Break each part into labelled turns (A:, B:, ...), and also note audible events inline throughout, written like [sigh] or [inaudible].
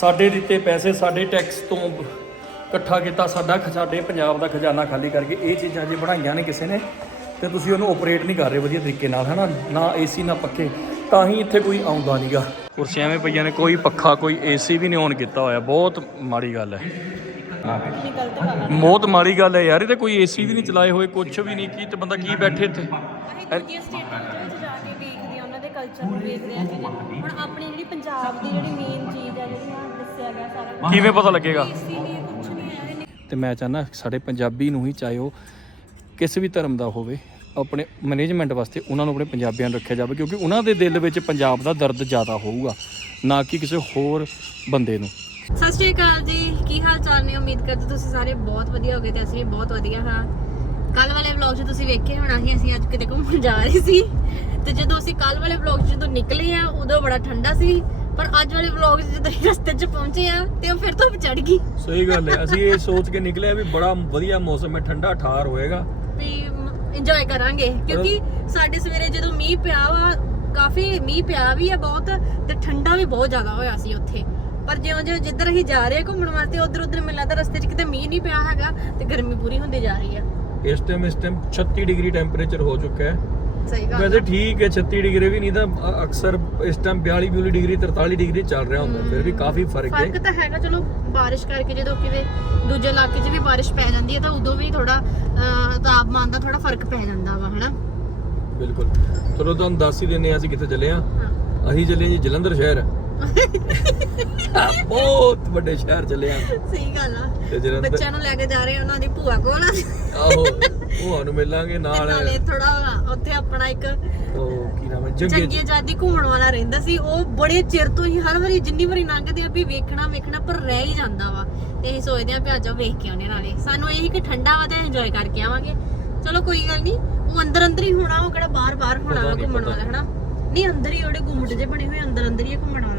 A: ਸਾਡੇ ਦਿੱਤੇ ਪੈਸੇ ਸਾਡੇ ਟੈਕਸ ਤੋਂ ਇਕੱਠਾ ਕੀਤਾ, ਸਾਡਾ ਖ- ਸਾਡੇ ਪੰਜਾਬ ਦਾ ਖਜ਼ਾਨਾ ਖਾਲੀ ਕਰਕੇ ਇਹ ਚੀਜ਼ਾਂ ਜੇ ਬਣਾਈਆਂ ਨੇ ਕਿਸੇ ਨੇ, ਤੇ ਤੁਸੀਂ ਉਹਨੂੰ ਆਪਰੇਟ ਨਹੀਂ ਕਰ ਰਹੇ ਵਧੀਆ ਤਰੀਕੇ ਨਾਲ, ਹਨਾ? ਨਾ ਏਸੀ ਨਾ ਪੱਖੇ, ਤਾਂ ਹੀ ਇੱਥੇ ਕੋਈ ਆਉਂਦਾ ਨਹੀਂਗਾ ਕੁਰਸੀਆਂ ਐਵੇਂ ਪਈਆਂ ਨੇ, ਕੋਈ ਪੱਖਾ, ਕੋਈ ਏਸੀ ਵੀ ਨਹੀਂ ਔਨ ਕੀਤਾ ਹੋਇਆ, ਬਹੁਤ ਮਾੜੀ ਗੱਲ ਹੈ। ਬਹੁਤ ਮਾੜੀ ਗੱਲ ਹੈ ਯਾਰ, ਇਹ ਤੇ ਕੋਈ ਏਸੀ ਵੀ ਨਹੀਂ ਚਲਾਏ ਹੋਏ ਕੁਝ ਵੀ ਨਹੀਂ, ਕੀ ਤੇ ਬੰਦਾ ਕੀ ਬੈਠੇ ਇੱਥੇ?
B: ਕਲਚਰ ਨੂੰ ਵੇਖਦੇ ਆ ਚੀਜ਼ਾਂ ਹੁਣ ਆਪਣੀ ਜਿਹੜੀ ਪੰਜਾਬ ਦੀ ਜਿਹੜੀ ਮੇਨ ਚੀਜ਼ ਹੈ ਜਿਹੜੀ ਆ ਦੱਸਿਆ ਗਿਆ ਸਾਰਾ ਕੁਝ
A: ਕਿਵੇਂ ਪਤਾ ਲੱਗੇਗਾ?
B: ਕੁਝ ਨਹੀਂ ਹੈ
A: ਤੇ ਮੈਂ ਚਾਹੁੰਦਾ ਸਾਡੇ ਪੰਜਾਬੀ ਨੂੰ ਹੀ ਚਾਹੇ ਉਹ ਕਿਸੇ ਵੀ ਧਰਮ ਦਾ ਹੋਵੇ ਆਪਣੇ ਮੈਨੇਜਮੈਂਟ ਵਾਸਤੇ ਉਹਨਾਂ ਨੂੰ ਆਪਣੇ ਪੰਜਾਬੀਆਂ ਨੂੰ ਰੱਖਿਆ ਜਾਵੇ ਕਿਉਂਕਿ ਉਹਨਾਂ ਦੇ ਦਿਲ ਵਿੱਚ ਪੰਜਾਬ ਦਾ ਦਰਦ ਜ਼ਿਆਦਾ ਹੋਊਗਾ ਨਾ ਕਿ ਕਿਸੇ ਹੋਰ ਬੰਦੇ ਨੂੰ।
B: ਸਤਿ ਸ਼੍ਰੀ ਅਕਾਲ ਜੀ ਕੀ ਹਾਲ ਚਾਲ ਨੇ? ਉਮੀਦ ਕਰਦੇ ਤੁਸੀਂ ਸਾਰੇ ਬਹੁਤ ਵਧੀਆ ਹੋਗੇ ਤੇ ਅਸੀਂ ਵੀ ਬਹੁਤ ਵਧੀਆ ਹਾਂ। ਕੱਲ ਵਾਲੇ ਵਲੌਗ 'ਚ ਤੁਸੀਂ ਵੇਖੇ ਹੋਣਾ ਸੀ ਅਸੀਂ ਅੱਜ ਕਿਤੇ ਘੁੰਮਣ ਜਾ ਰਹੇ ਸੀ। ਤੇ ਜਦੋਂ ਅਸੀਂ ਕੱਲ ਵਾਲੇ ਵਲੌਗ 'ਚ ਜਦੋਂ ਨਿਕਲੇ ਆ ਉਦੋਂ ਬੜਾ ਠੰਡਾ ਸੀ ਪਰ ਅੱਜ ਵਾਲੇ ਵਲੌਗ 'ਚ ਜਦੋਂ ਅਸੀਂ ਰਸਤੇ 'ਚ ਪਹੁੰਚੇ ਆ ਤੇ ਉਹ ਫਿਰ ਤੋਂ ਚੜ ਗਈ।
A: ਸਹੀ ਗੱਲ ਹੈ। ਅਸੀਂ ਇਹ ਸੋਚ ਕੇ ਨਿਕਲੇ ਵੀ ਬੜਾ ਵਧੀਆ ਮੌਸਮ ਹੈ ਠੰਡਾ ਠਾਰ ਹੋਏਗਾ।
B: ਵੀ ਇੰਜੋਏ ਕਰਾਂਗੇ ਕਿਉਂਕਿ ਸਾਡੇ ਸਵੇਰੇ ਜਦੋਂ ਮੀਂਹ ਪਿਆ ਵਾ ਕਾਫੀ ਮੀਂਹ ਪਿਆ ਵੀ ਆ ਬਹੁਤ ਤੇ ਠੰਡਾ ਵੀ ਬਹੁਤ ਜ਼ਿਆਦਾ ਹੋਇਆ ਸੀ ਉੱਥੇ। ਪਰ ਜਿਉਂ ਜਿਉਂ ਜਿੱਧਰ ਅਸੀਂ ਜਾ ਰਹੇ ਘੁੰਮਣ ਵਾਸਤੇ ਉਧਰ ਉਧਰ ਮੈਨੂੰ ਲੱਗਦਾ ਰਸਤੇ 'ਚ ਕਿਤੇ ਮੀਂਹ ਨਹੀਂ ਪਿਆ ਹੈਗਾ ਤੇ ਗਰਮੀ ਪੂਰੀ ਹੁੰਦੀ ਜਾ ਰਹੀ ਆ।
A: ਇਸ ਟਾਈਮ ਇਸ ਟਾਈਮ 36 ਡਿਗਰੀ ਟੈਂਪਰੇਚਰ ਹੋ ਚੁੱਕਾ ਹੈ।
B: ਸਹੀ ਗੱਲ
A: ਵੈਸੇ ਠੀਕ ਹੈ 36 ਡਿਗਰੀ ਵੀ ਨਹੀਂ ਤਾਂ ਅ- ਅਕਸਰ ਇਸ ਟਾਈਮ 42 42 ਡਿਗਰੀ 43 ਡਿਗਰੀ ਚੱਲ ਰਿਹਾ ਹੁੰਦਾ ਫਿਰ ਵੀ ਕਾਫੀ ਫ਼ਰਕ ਹੈ।
B: ਫ਼ਰਕ ਤਾਂ ਹੈਗਾ ਚਲੋ ਬਾਰਿਸ਼ ਕਰਕੇ ਜਦੋਂ ਕਿਤੇ ਦੂਜੇ ਇਲਾਕੇ 'ਚ ਵੀ ਬਾਰਿਸ਼ ਪੈ ਜਾਂਦੀ ਹੈ ਤਾਂ ਉਦੋਂ ਵੀ ਥੋੜਾ ਤਾਪਮਾਨ ਦਾ ਥੋੜਾ ਫ਼ਰਕ ਪੈ ਜਾਂਦਾ ਵਾ ਹਨਾ?
A: ਬਿਲਕੁਲ। ਚਲੋ ਤੁਹਾਨੂੰ ਦੱਸ ਹੀ ਦਿੰਦੇ ਹਾਂ ਅਸੀਂ ਕਿੱਥੇ ਚੱਲੇ ਆ
B: ਹਾਂ।
A: ਅਸੀਂ ਚੱਲੇ ਜੀ ਜਲੰਧਰ ਸ਼ਹਿਰ। ਬਹੁਤ ਵੱਡੇ ਸ਼ਹਿਰ ਚੱਲੇ ਆ।
B: ਸਹੀ ਗੱਲ ਆ।
A: ਜਲੰਧਰ
B: ਬੱਚਿਆਂ ਨੂੰ ਲੈ ਕੇ ਜਾ ਰਹੇ ਆ ਉਹਨਾਂ ਦੀ ਭੂਆ ਕੋਲ।
A: ਆਹੋ ਉਹ ਨੂੰ ਮਿਲਾਂਗੇ ਨਾਲ।
B: ਨਾਲੇ ਥੋੜਾ ਉੱਥੇ ਆਪਣਾ ਇੱਕ
A: ਉਹ ਕੀ ਨਾਮ ਹੈ? ਜੰਗੇ
B: ਜੰਗੀ ਆਜ਼ਾਦੀ ਘੁੰਮਣ ਵਾਲਾ ਰਹਿੰਦਾ ਸੀ। ਉਹ ਬੜੇ ਚਿਰ ਤੋਂ ਹੀ ਹਰ ਵਾਰੀ ਜਿੰਨੀ ਵਾਰੀ ਲੰਘਦੇ ਆ ਵੀ ਵੇਖਣਾ ਵੇਖਣਾ ਪਰ ਰਹਿ ਹੀ ਜਾਂਦਾ ਵਾ। ਤੇ ਅਸੀਂ ਸੋਚਦੇ ਆ ਵੀ ਅੱਜ ਉਹ ਵੇਖ ਕੇ ਆਉਣੇ ਨਾਲੇ। ਸਾਨੂੰ ਇਹ ਹੀ ਕਿ ਠੰਡਾ ਵਾ ਤੇ ਇੰਜੋਏ ਕਰਕੇ ਆਵਾਂਗੇ। ਚਲੋ ਕੋਈ ਗੱਲ ਨਹੀਂ ਉਹ ਅੰਦਰ ਅੰਦਰ ਹੀ ਹੋਣਾ ਉਹ ਕਿਹੜਾ ਬਾਹਰ ਬਾਹਰ ਹੋਣਾ
A: ਪਤਾ
B: ਵਾ ਘੁੰਮਣ
A: ਪਤਾ
B: ਵਾਲਾ ਹਨਾ? ਨਹੀਂ ਅੰਦਰ ਹੀ ਉਹਦੇ ਗੁੰਮਟ ਜੇ ਬਣੇ ਹੋਏ ਅੰਦਰ ਅੰਦਰ ਹੀ ਆ ਘੁੰਮਣ ਵਾਲਾ।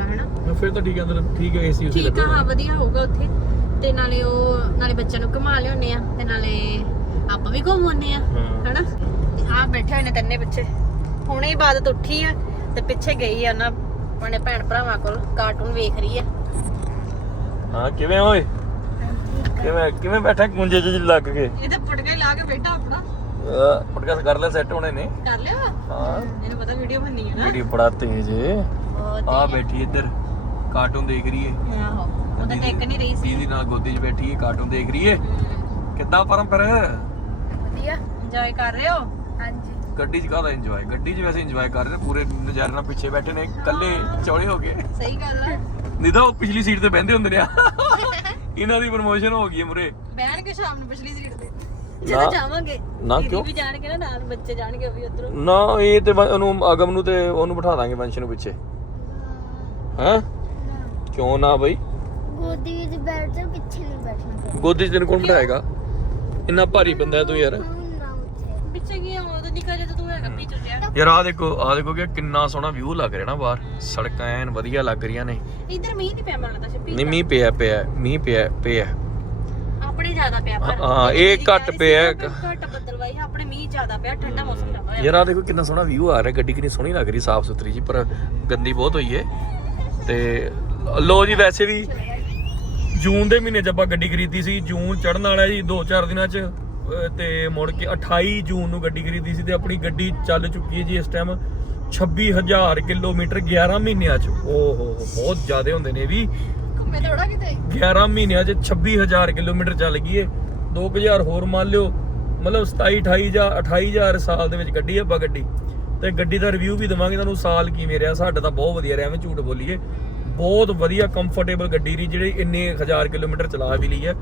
A: ਫਿਰ ਤਾਂ ਠੀਕ ਹੈ ਅੰਦਰ ਠੀਕ ਹੈ ਏਸੀ ਉਸੇ
B: ਠੀਕ ਆ ਹਾਂ ਵਧੀਆ ਹੋਊਗਾ ਉੱਥੇ। ਤੇ ਨਾਲੇ ਉਹ ਨਾਲੇ ਬੱਚਿਆਂ ਨੂੰ ਘੁਮਾ ਲਿਆਉਨੇ ਆ ਤੇ ਨਾਲੇ ਆਪਾਂ ਵੀ ਘੁੰਮ ਆਉਂਦੇ ਆ
A: ਹਾਂ।
B: ਹਨਾ? ਆ ਬੈਠੇ ਹੋਏ ਨੇ ਤਿੰਨੇ ਪਿੱਛੇ। ਹੁਣੇ ਇਬਾਦਤ ਉੱਠੀ ਆ ਤੇ ਪਿੱਛੇ ਗਈ ਆ ਉਹਨਾਂ ਆਪਣੇ ਭੈਣ ਭਰਾਵਾਂ ਕੋਲ ਕਾਰਟੂਨ ਵੇਖ ਰਹੀ ਆ।
A: ਹਾਂ ਕਿਵੇਂ ਓਏ? ਕਿਵੇਂ ਕਿਵੇਂ ਬੈਠਾ ਗੁੰਜੇ ਚ ਲੱਗ ਕੇ?
B: ਇਹਦੇ ਪਟਕੇ ਲਾ ਕੇ ਬੈਠਾ ਆਪਣਾ।
A: ਪੋਡਕਾਸਟ ਕਰ ਲੈ ਸੈੱਟ ਹੋਣੇ ਨੇ।
B: ਕਰ ਲਿਆ
A: ਹਾਂ।
B: ਇਹਨੂੰ ਪਤਾ ਵੀਡੀਓ ਬਣਨੀ ਹੈ ਨਾ।
A: ਵੀਡੀਓ ਬੜਾ ਤੇਜ਼
B: ਬਹੁਤ
A: ਆ। ਬੈਠੀ ਇੱਧਰ। ਕਾਰਟੂਨ ਦੇਖ ਰਹੀ ਏ।
B: ਆਹੋ ਉਹ ਤਾਂ ਟਿਕ ਨਹੀਂ ਰਹੀ ਸੀ।
A: ਦੀਦੀ ਨਾਲ ਗੋਦੀ 'ਚ ਬੈਠੀ ਏ ਕਾਰਟੂਨ ਦੇਖ ਰਹੀ ਏ।
B: ਹਮ,
A: ਕਿੱਦਾਂ ਪਰਮ ਪਰ
B: ਵਧੀਆ ਇੰਜੋਏ ਕਰ ਰਹੇ ਹੋ? ਹਾਂਜੀ।
A: ਗੱਡੀ 'ਚ ਕਾਹਦਾ ਇੰਜੋਏ ਗੱਡੀ 'ਚ ਵੈਸੇ ਇੰਜੋਏ ਕਰ ਰਹੇ ਨੇ ਪੂਰੇ ਨਜ਼ਾਰੇ ਨਾਲ ਪਿੱਛੇ ਬੈਠੇ ਨੇ ਇਕੱਲੇ ਚੌੜੇ ਹੋ ਗਏ।
B: ਸਹੀ ਗੱਲ ਆ।
A: ਨਹੀਂ ਤਾਂ ਉਹ ਪਿਛਲੀ ਸੀਟ ਤੇ ਬਹਿੰਦੇ ਹੁੰਦੇ ਨੇ। ਇਹਨਾਂ ਦੀ ਪ੍ਰਮੋਸ਼ਨ ਹੋ ਗਈ ਹੈ ਮੁਰੇ।
B: ਬਹਿਣ ਕੇ ਸ਼ਾਮ ਨੂੰ ਪਿਛਲੀ ਸੀਟ ਤੇ।
A: ਨਾ-
B: ਜਦੋਂ ਜਾਵਾਂਗੇ
A: ਨਾ
B: ਦੀਦੀ
A: ਕਿਉਂ?
B: ਵੀ ਜਾਣਗੇ ਨਾ ਨਾਲ ਬੱਚੇ ਜਾਣਗੇ ਉਹ ਵੀ ਉਧਰੋਂ।
A: ਨਾ ਇਹ ਤੇ ਵੰ- ਉਹਨੂੰ ਅਗਮ ਨੂੰ ਤੇ ਉਹਨੂੰ ਬਿਠਾ ਦਾਂਗੇ ਵੰਸ਼ ਨੂੰ ਪਿੱਛੇ। ਹੈਂ? ਕਿਉਂ ਨਾ ਬਈ?
C: ਗੋਦੀ ਵਿੱਚ ਬੈਠ ਜਾ ਪਿੱਛੇ ਨਹੀਂ ਬੈਠਣਾ
A: ਗੋਦੀ 'ਚ ਤੈਨੂੰ ਕੌਣ ਬਿਠਾਏਗਾ? ਇੰਨਾ ਭਾਰੀ ਬੰਦਾ ਹੈ ਤੂੰ ਯਾਰ।
B: ਪਿੱਛੇ ਕੀ ਆਉਂਦਾ ਤਾਂ ਤੂੰ ਹੈਗਾ
A: ਯਾਰ ਆ ਦੇਖੋ ਆ ਦੇਖੋ ਕਿ ਕਿੰਨਾ ਸੋਹਣਾ ਵਿਊ ਲੱਗ ਰਿਹਾ ਨਾ ਬਾਹਰ। ਸੜਕਾਂ ਐਨ ਵਧੀਆ ਲੱਗ ਰਹੀਆਂ ਨੇ।
B: ਇੱਧਰ ਮੀਂਹ ਨਹੀਂ ਪਿਆ ਮੈਨੂੰ ਲੱਗਦਾ ਛੱਪੀ
A: ਨਹੀਂ ਮੀਂਹ ਪਿਆ ਪਿਆ ਮੀਂਹ ਪਿਆ ਪਿਆ।
B: ਆਪਣੇ ਜ਼ਿਆਦਾ ਪਿਆ ਪਰ
A: ਹਾਂ, ਇਹ ਘੱਟ ਪਿਆ।
B: ਘੱਟ ਬੱਦਲਵਾਈ ਹੈ, ਆਪਣੇ ਮੀਂਹ ਜ਼ਿਆਦਾ ਪਿਆ ਠੰਡਾ ਮੌਸਮ ਜ਼ਿਆਦਾ
A: ਯਾਰ ਆ ਦੇਖੋ ਕਿੰਨਾ ਸੋਹਣਾ ਵਿਊ ਆ ਰਿਹਾ ਗੱਡੀ ਕਿੰਨੀ ਸੋਹਣੀ ਲੱਗ ਰਹੀ ਸਾਫ਼ ਸੁਥਰੀ ਜੀ ਪਰ ਗੰਦੀ ਬਹੁਤ ਹੋਈ ਏ। ਤੇ ਲੋ ਜੀ ਵੈਸੇ ਵੀ ਜੂਨ ਦੇ ਮਹੀਨੇ 'ਚ ਆਪਾਂ ਗੱਡੀ ਖਰੀਦੀ ਸੀ ਜੂਨ ਚੜਨ ਵਾਲਾ ਜੀ 2-4 ਦਿਨਾਂ 'ਚ ਤੇ ਮੁੜ ਕੇ 28 ਜੂਨ ਨੂੰ ਗੱਡੀ ਖਰੀਦੀ ਸੀ ਤੇ ਆਪਣੀ ਗੱਡੀ ਚੱਲ ਚੁੱਕੀ ਹੈ ਜੀ ਇਸ ਟਾਈਮ 26000 ਕਿਲੋਮੀਟਰ 11 ਮਹੀਨਿਆਂ 'ਚ। ਓਹ ਹੋ ਹੋ ਬਹੁਤ ਜ਼ਿਆਦਾ ਹੁੰਦੇ ਨੇ ਵੀ।
B: ਘੁੰਮੇ ਥੋੜਾ ਕਿਤੇ?
A: 11 ਮਹੀਨਿਆਂ 'ਚ 26000 ਕਿਲੋਮੀਟਰ ਚੱਲ ਗਈ ਏ। 2000 ਹੋਰ ਮੰਨ ਲਿਓ ਮਤਲਬ 27 28 ਜਾਂ 28000 ਸਾਲ ਦੇ ਵਿੱਚ ਗੱਡੀ ਆਪਾਂ ਗੱਡੀ। ਤੇ ਗੱਡੀ ਦਾ ਰਿਵਿਊ ਵੀ ਦਵਾਂਗੇ ਤੁਹਾਨੂੰ ਸਾਲ ਕਿਵੇਂ ਰਿਹਾ ਸਾਡਾ ਤਾਂ ਬਹੁਤ ਵਧੀਆ ਰਿਹਾ ਐਵੇਂ ਝੂਠ ਬੋਲੀਏ। ਬਹੁਤ ਵਧੀਆ ਕੰਫਰਟੇਬਲ ਗੱਡੀ ਰਹੀ ਜਿਹੜੀ ਇੰਨੇ ਹਜ਼ਾਰ ਕਿਲੋਮੀਟਰ ਚਲਾ ਵੀ ਲਈ ਹੈ।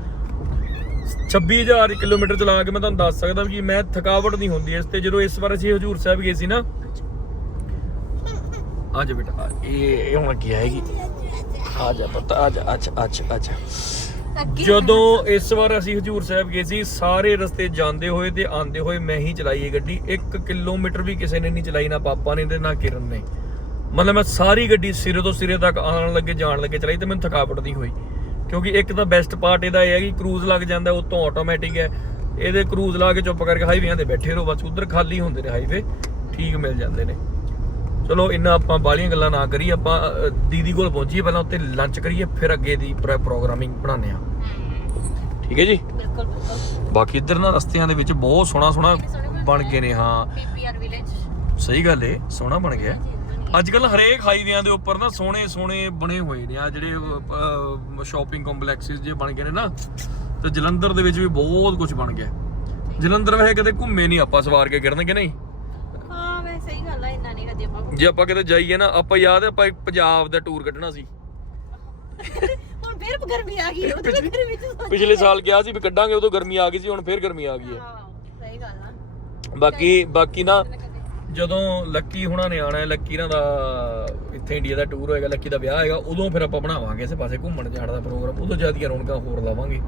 A: 26000 ਕਿਲੋਮੀਟਰ ਚਲਾ ਕੇ ਮੈਂ ਤੁਹਾਨੂੰ ਦੱਸ ਸਕਦਾ ਕਿ ਮੈਂ ਥਕਾਵਟ ਨਹੀਂ ਹੁੰਦੀ ਇਸ ਤੇ। ਜਦੋਂ ਇਸ ਵਾਰ ਅਸੀਂ ਹਜੂਰ ਸਾਹਿਬ ਗਏ ਸੀ ਨਾ ਅੱਜ ਬੇਟਾ ਇਹ ਇਹ ਹੁਣ ਕੀ ਆਏਗੀ। ਆ ਜਾ ਪੁੱਤ ਆ ਜਾ ਅੱਛਾ ਅੱਛਾ ਅੱਛਾ ਜਦੋਂ ਇਸ ਵਾਰ ਅਸੀਂ ਹਜੂਰ ਸਾਹਿਬ ਗਏ ਸੀ ਸਾਰੇ ਰਸਤੇ ਜਾਂਦੇ ਹੋਏ ਤੇ ਆਂਦੇ ਹੋਏ ਮੈਂ ਹੀ ਚਲਾਈ ਇਹ ਗੱਡੀ। 1 ਕਿਲੋਮੀਟਰ ਵੀ ਕਿਸੇ ਨੇ ਨਹੀਂ ਚਲਾਈ ਨਾ ਪਾਪਾ ਨੇ ਤੇ ਨਾ ਕਿਰਨ ਨੇ। ਮਤਲਬ ਮੈਂ ਸਾਰੀ ਗੱਡੀ ਸਿਰੇ ਤੋਂ ਸਿਰੇ ਤੱਕ ਆਉਣ ਲੱਗੇ ਜਾਣ ਲੱਗੇ ਚਲਾਈ ਤੇ ਮੈਨੂੰ ਥਕਾਵਟ ਨਹੀਂ ਹੋਈ। ਕਿਉਂਕਿ ਇੱਕ ਤਾਂ ਬੈਸਟ ਪਾਰਟ ਇਹਦਾ ਇਹ ਹੈ ਕਿ ਕਰੂਜ਼ ਲੱਗ ਜਾਂਦਾ ਉਤੋਂ ਆਟੋਮੈਟਿਕ ਹੈ। ਇਹਦੇ ਕਰੂਜ਼ ਲਾ ਕੇ ਚੁੱਪ ਕਰਕੇ ਹਾਈਵੇਆਂ ਤੇ ਬੈਠੇ ਰਹੋ ਬਸ ਉਧਰ ਖਾਲੀ ਹੁੰਦੇ ਨੇ ਹਾਈਵੇ ਠੀਕ ਮਿਲ ਜਾਂਦੇ ਨੇ। ਚਲੋ ਇੰਨਾ ਆਪਾਂ ਬਾਲੀਆਂ ਗੱਲਾਂ ਨਾ ਕਰੀ ਆਪਾਂ ਦੀਦੀ ਕੋਲ ਪਹੁੰਚੀਏ ਪਹਿਲਾਂ ਉੱਤੇ ਲੰਚ ਕਰੀਏ ਫਿਰ ਅੱਗੇ ਦੀ ਪ੍ਰੋਗਰਾਮਿੰਗ ਬਣਾਉਂਦੇ ਆ ਠੀਕ ਹੈ ਜੀ?
B: ਬਿਲਕੁਲ ਬਿਲਕੁਲ।
A: ਬਾਕੀ ਇੱਧਰ ਨਾ ਰਸਤਿਆਂ ਦੇ ਵਿੱਚ ਬਹੁਤ ਸੋਹਣਾ ਸੋਹਣਾ ਬਣ ਗਏ ਨੇ ਹਾਂ।
B: ਪੀਪੀਆਰ ਵਿਲੇਜ
A: ਸਹੀ ਗੱਲ ਏ ਸੋਹਣਾ ਬਣ ਗਿਆ। ਅੱਜ ਕੱਲ ਹਰੇਕ ਹਾਈਵੇਆਂ ਦੇ ਉੱਪਰ ਨਾ ਸੋਹਣੇ ਸੋਹਣੇ ਬਣੇ ਹੋਏ ਨੇ। ਆ ਜਿਹੜੇ ਸ਼ਾਪਿੰਗ ਕੰਪਲੈਕਸਿਸ ਜੇ ਬਣ ਗਏ ਨੇ ਨਾ ਤੇ ਜਲੰਧਰ ਦੇ ਵਿੱਚ ਵੀ ਬਹੁਤ ਕੁਝ ਬਣ ਗਿਆ। ਜਲੰਧਰ ਵੈਸੇ ਕਦੇ ਘੁੰਮੇ ਨਹੀਂ ਆਪਾਂ ਸਵਾਰ ਕੇ ਗਿਰਨਗੇ ਨਹੀਂ?
B: ਹਾਂ ਮੈਂ ਸਹੀ ਗੱਲ ਆ ਇੰਨਾ ਨਹੀਂ ਕਦੇ ਆਪਾਂ
A: ਜੇ ਆਪਾਂ ਕਿਤੇ ਜਾਈਏ ਨਾ ਆਪਾਂ ਯਾਦ ਹੈ ਆਪਾਂ ਪੰਜਾਬ ਦਾ ਟੂਰ ਕੱਢਣਾ ਸੀ। [laughs]
B: ਹੁਣ ਫੇਰ ਗਰਮੀ ਆ ਗਈ ਉਹਦੇ ਵਿੱਚ ਗਰਮੀ ਚ
A: ਪਿਛਲੇ ਸਾਲ ਕਿਹਾ ਸੀ ਵੀ ਕੱਢਾਂਗੇ ਉਦੋਂ ਗਰਮੀ ਆ ਗਈ ਸੀ ਹੁਣ ਫੇਰ ਗਰਮੀ ਆ ਗਈ ਹੈ।
B: ਹਾਂ ਸਹੀ ਗੱਲ ਆ।
A: ਬਾਕੀ ਬਾਕੀ ਨਾ ਜਦੋਂ ਲੱਕੀ ਹੁਣਾਂ ਨੇ ਆਣਾ ਹੈ ਲੱਕੀ ਇਹਨਾਂ ਦਾ ਇੱਥੇ ਇੰਡੀਆ ਦਾ ਟੂਰ ਹੋਏਗਾ ਲੱਕੀ ਦਾ ਵਿਆਹ ਹੈਗਾ ਉਦੋਂ ਫਿਰ ਆਪਾਂ ਬਣਾਵਾਂਗੇ ਇਸੇ ਪਾਸੇ ਘੁੰਮਣ ਜਾਣ ਦਾ ਪ੍ਰੋਗਰਾਮ ਉਦੋਂ ਜ਼ਿਆਦੀਆਂ ਰੌਣਕਾਂ ਹੋਰ ਲਾਵਾਂਗੇ।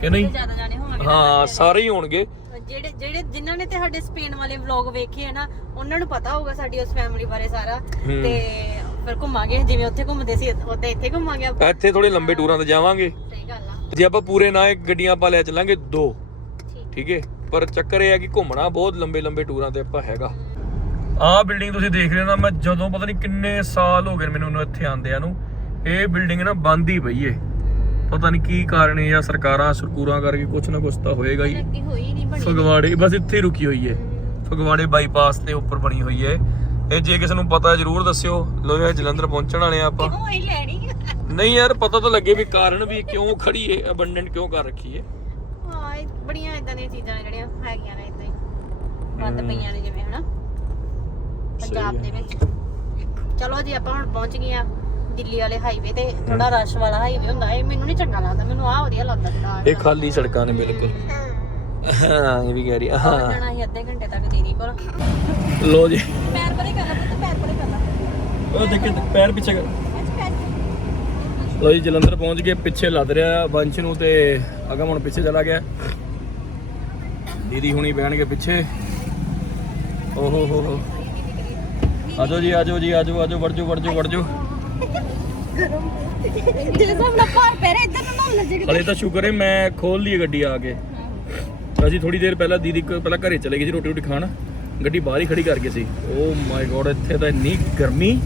A: ਕਿ ਨਹੀਂ?
B: ਜ਼ਿਆਦਾ ਜਾਣੇ ਹੋਣਗੇ ਨਾ
A: ਹਾਂ ਸਾਰੇ ਹੀ ਹੋਣਗੇ।
B: ਜਿਹੜੇ ਜਿਹੜੇ ਜਿਨ੍ਹਾਂ ਨੇ ਤੇ ਸਾਡੇ ਸਪੇਨ ਵਾਲੇ ਵਲੌਗ ਵੇਖੇ ਆ ਨਾ ਉਹਨਾਂ ਨੂੰ ਪਤਾ ਹੋਊਗਾ ਸਾਡੀ ਉਸ ਫੈਮਿਲੀ ਬਾਰੇ ਸਾਰਾ। ਤੇ ਫਿਰ ਘੁੰਮਾਂਗੇ ਜਿਵੇਂ ਉੱਥੇ ਘੁੰਮਦੇ ਸੀ ਉੱਥੇ ਇੱਥੇ ਘੁੰਮਾਂਗੇ ਆਪਾਂ।
A: ਇੱਥੇ ਥੋੜੇ ਲੰਬੇ ਟੂਰਾਂ ਤੇ ਜਾਵਾਂਗੇ।
B: ਸਹੀ ਗੱਲ ਆ।
A: ਜੇ ਆਪਾਂ ਪੂਰੇ ਨਾ ਇੱਕ ਗੱਡੀਆਂ ਆਪਾਂ ਲੈ ਚੱਲਾਂਗੇ ਦੋ।
B: ਠੀਕ।
A: ਠੀਕ ਹੈ ਪਰ ਚੱਕਰ ਇਹ ਹੈ ਕਿ ਘੁੰਮਣਾ ਬਹੁਤ ਲੰਬੇ ਲੰਬੇ ਟੂਰਾਂ ਤੇ ਆਪਾਂ ਹੈਗਾ। ਆਹ ਬਿਲਡਿੰਗ ਤੁਸੀਂ ਦੇਖ ਰਹੇ ਹੋ ਨਾ ਮੈਂ ਜਦੋਂ ਪਤਾ ਨਹੀਂ ਕਿੰਨੇ ਸਾਲ ਹੋ ਗਏ ਮੈਨੂੰ ਉਹਨੂੰ ਇੱਥੇ ਆਂਦਿਆਂ ਨੂੰ ਇਹ ਬਿਲਡਿੰਗ ਨਾ ਬੰਦ ਹੀ ਪਈ ਏ। ਪਤਾ ਨਹੀਂ ਕੀ ਕਾਰਨ ਹੈ ਜਾਂ ਸਰਕਾਰਾਂ ਸਰਕੂਰਾਂ ਕਰਕੇ ਕੁਝ ਨਾ ਕੁਝ ਤਾਂ ਹੋਏਗਾ ਹੀ।
B: ਅੱਗੇ ਹੋਈ ਨਹੀਂ ਬਣੀ।
A: ਫਗਵਾੜੇ ਬਸ ਇੱਥੇ ਰੁਕੀ ਹੋਈ ਏ। ਫਗਵਾੜੇ ਬਾਈਪਾਸ ਦੇ ਉੱਪਰ ਬਣੀ ਹੋਈ ਏ। ਇਹ ਜੇ ਕਿਸੇ ਨੂੰ ਪਤਾ ਜਰੂਰ ਦੱਸਿਓ। ਲੋਇਆ ਜਲੰਧਰ ਪਹੁੰਚਣ ਵਾਲੇ ਆ ਆਪਾਂ।
B: ਹੋਈ ਲੈਣੀ।
A: ਨਹੀਂ ਯਾਰ ਪਤਾ ਤਾਂ ਲੱਗੇ ਵੀ ਕਾਰਨ ਵੀ ਕਿਉਂ ਖੜੀ ਏ ਅਬੰਡੈਂਟ ਕਿਉਂ ਕਰ ਰੱਖੀ ਏ।
B: ਹਾਂ ਬੜੀਆਂ ਇਦਾਂ ਦੀਆਂ ਚੀਜ਼ਾਂ ਨੇ ਜਿਹੜੀਆਂ ਹੈਗੀਆਂ ਨੇ ਇਦਾਂ ਹੀ। ਬੰਦ ਪਈਆਂ ਨੇ ਜਿਵੇਂ ਹਨਾ? ਪੰਜਾਬ ਦੇ ਵਿੱਚ। ਚਲੋ ਜੀ ਆਪਾਂ ਹੁਣ ਪਹੁੰਚ ਗਏ ਆ ਦਿੱਲੀ ਵਾਲੇ ਹਾਈਵੇ ਤੇ। ਥੋੜਾ ਰਸ਼ ਵਾਲਾ ਹਾਈਵੇ ਹੁੰਦਾ ਇਹ ਮੈਨੂੰ ਨਹੀਂ ਚੰਗਾ ਲੱਗਦਾ ਮੈਨੂੰ ਆਹ ਵਧੀਆ ਲੱਗਦਾ ਥੋੜਾ
A: ਇਹ ਖਾਲੀ ਸੜਕਾਂ ਨੇ ਬਿਲਕੁਲ। ਹਾਂ। ਇਹ ਵੀ ਕਹਿ ਰਹੀ ਆ। ਹਾਂ।
B: ਜਾਣਾ ਸੀ ਅੱਧੇ ਘੰਟੇ ਤੱਕ ਦੀਦੀ ਕੋਲ।
A: ਲੋ ਜੀ।
B: ਪੈਰ ਪਰੇ ਕਰ ਲਾ ਪੁੱਤ ਪੈਰ ਪਰੇ ਕਰ ਲਾ।
A: ਉਹ ਦੇਖੇ ਪੈਰ ਪਿੱਛੇ ਕਰ। ਲੋ ਜੀ ਜਲੰਧਰ ਪਹੁੰਚ ਗਏ ਪਿੱਛੇ ਲੱਦ ਰਿਹਾ ਵੰਸ਼ ਨੂੰ ਤੇ ਅਗਮ ਹੁਣ ਪਿੱਛੇ ਚਲਾ ਗਿਆ। ਦੀਦੀ ਹੁਣੀ ਬਹਿਣਗੇ ਪਿੱਛੇ। ਓਹੋ ਹੋ ਹੋ। ਆਜੋ ਜੀ ਆਜੋ ਜੀ ਆਜੋ ਆਜੋ ਵੜ ਜਾਓ ਵੜ ਜਾਓ ਵੜ ਜਾਓ
B: ਜਿਹੜੇ ਸਭ ਨਾਲ ਭਾਰ ਪੈ ਰਿਹਾ ਇੱਧਰ ਨੂੰ ਨਾ ਲੱਜੇ
A: ਹਲੇ ਤਾਂ ਸ਼ੁਕਰ ਹੈ ਮੈਂ ਖੋਲ ਲਈ ਗੱਡੀ ਆ ਕੇ। ਅਸੀਂ ਥੋੜੀ ਦੇਰ ਪਹਿਲਾਂ ਦੀਦੀ ਕੋਲ ਪਹਿਲਾਂ ਘਰੇ ਚਲੇ ਗਏ ਸੀ ਰੋਟੀ ਰੋਟੀ ਖਾਣ। ਗੱਡੀ ਬਾਹਰ ਹੀ ਖੜੀ ਕਰ ਗਏ ਸੀ। ਓ ਮਾਈ ਗੋਡ ਇੱਥੇ ਤਾਂ ਇੰਨੀ ਗਰਮੀ।